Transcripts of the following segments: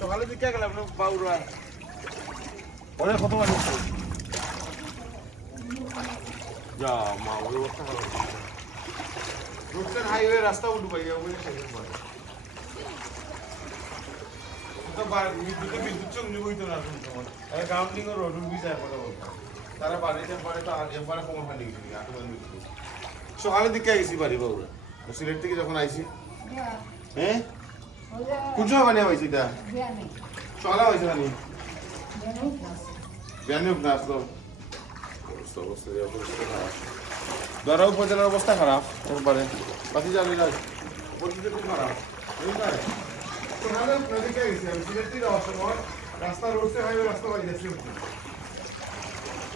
সকালে দিকে গেলাম বাউরা পরে কত পানি যা মা ওই অবস্থা খারাপ রোডসের হাইওয়ে রাস্তা উঠু পাই ওই সেকেন্ড পরে বিদ্যুৎ বিদ্যুৎ সংযোগ হইতো না তোমার ও রোড পরে বলতো তারা বাড়িতে পরে তো একবারে গেছিল সকালের দিকে আইসি বাড়ি বাবুরা সিলেট থেকে যখন আইসি হ্যাঁ? কোন সময় বানিয়ে পাইছি এটা সকালে হয়েছে বানি? না আসলো উপজেলার অবস্থা খারাপ একবারে। বাকি জানি না খুব খারাপ গেছি রাস্তা হাইওয়ে রাস্তা বাড়ি যাচ্ছি এমন ও দেখো সকালে চেক করেছি এবারে দিনা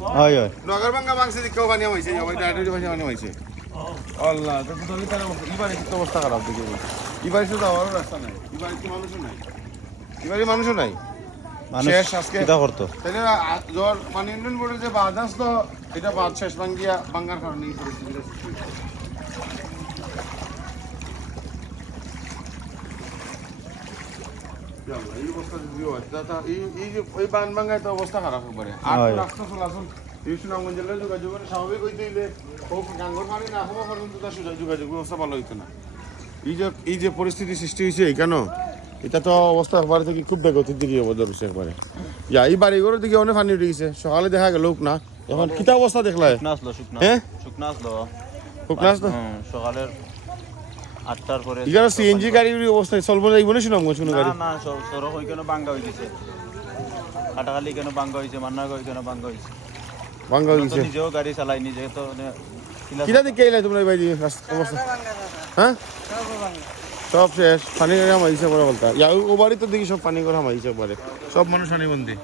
হয় হয়। নগরবাঙ্গা বাংছে দিকেও বানিয়ে হয়েছে ওই ডাইরেক্ট পানি বানিয়ে হয়েছে আল্লাহ তো তাহলে এবারে কি অবস্থা খারাপ দেখে এবারে শুধু আমারও রাস্তা নাই। এবারে কি মানুষও নাই। এবারে মানুষও নাই। শেষ আজকে। কিতা করতো তাহলে আ- জ্বর পানি উন্নয়ন বোর্ডের যে বাঁধ আসতো এটা বাঁধ শেষ ভাঙ্গিয়া ভাঙ্গার কারণে এই পরিস্থিতিটা সৃষ্টি হয়েছে। কি আল্লাহ, এই অবস্থা যদি হয়, তা- তা এই- এই যে এই বান তো অবস্থা খারাপ একবারে। আর রাস্তা চলাচল এই সুনামগঞ্জ জেলায় যোগাযোগ করে স্বাভাবিক হইতে হইলে গাঙ্গর পানি না হওয়া পর্যন্ত তার সুযোগ যোগাযোগ ব্যবস্থা ভালো হইতো না। এই যে এই যে পরিস্থিতি সৃষ্টি হয়েছে এই কেন এটা তো অবস্থা একবারে থেকে খুব বেগতির দিকে হচ্ছে একবারে। ইয়া এই বাড়িঘরের দিকে অনেক পানি উঠে গেছে সকালে দেখা গেল না এখন কিতা অবস্থা দেখলা? শুকনা আসলো শুকনা। হ্যাঁ? শুকনা আসলো। তো হুম, সকালের আটটার পরে এখানে সিএনজি গাড়ির অবস্থা চলবো যাইব না সুনামগঞ্জ কোনো গাড়ি। না সব সড়ক ওইখানে বাঙ্গা হয়ে গেছে কাটাখালি কেন বাঙ্গা হয়েছে মান্নাগা ওইখানে বাঙ্গা হয়েছে ভাঙ্গা হয়ে গেছে নিজেও গাড়ি চালাই নিজে তো মানে কিলা- কিতা দিকে এলাই তোমরা রাস্তা অবস্থা। হ্যাঁ? সব শেষ। পানি করে হামাইছে পরে বলতা ইয়া ও বাড়ি তো দেখি সব পানি করে হামাইছে পরে সব মানুষ পানি বন্দি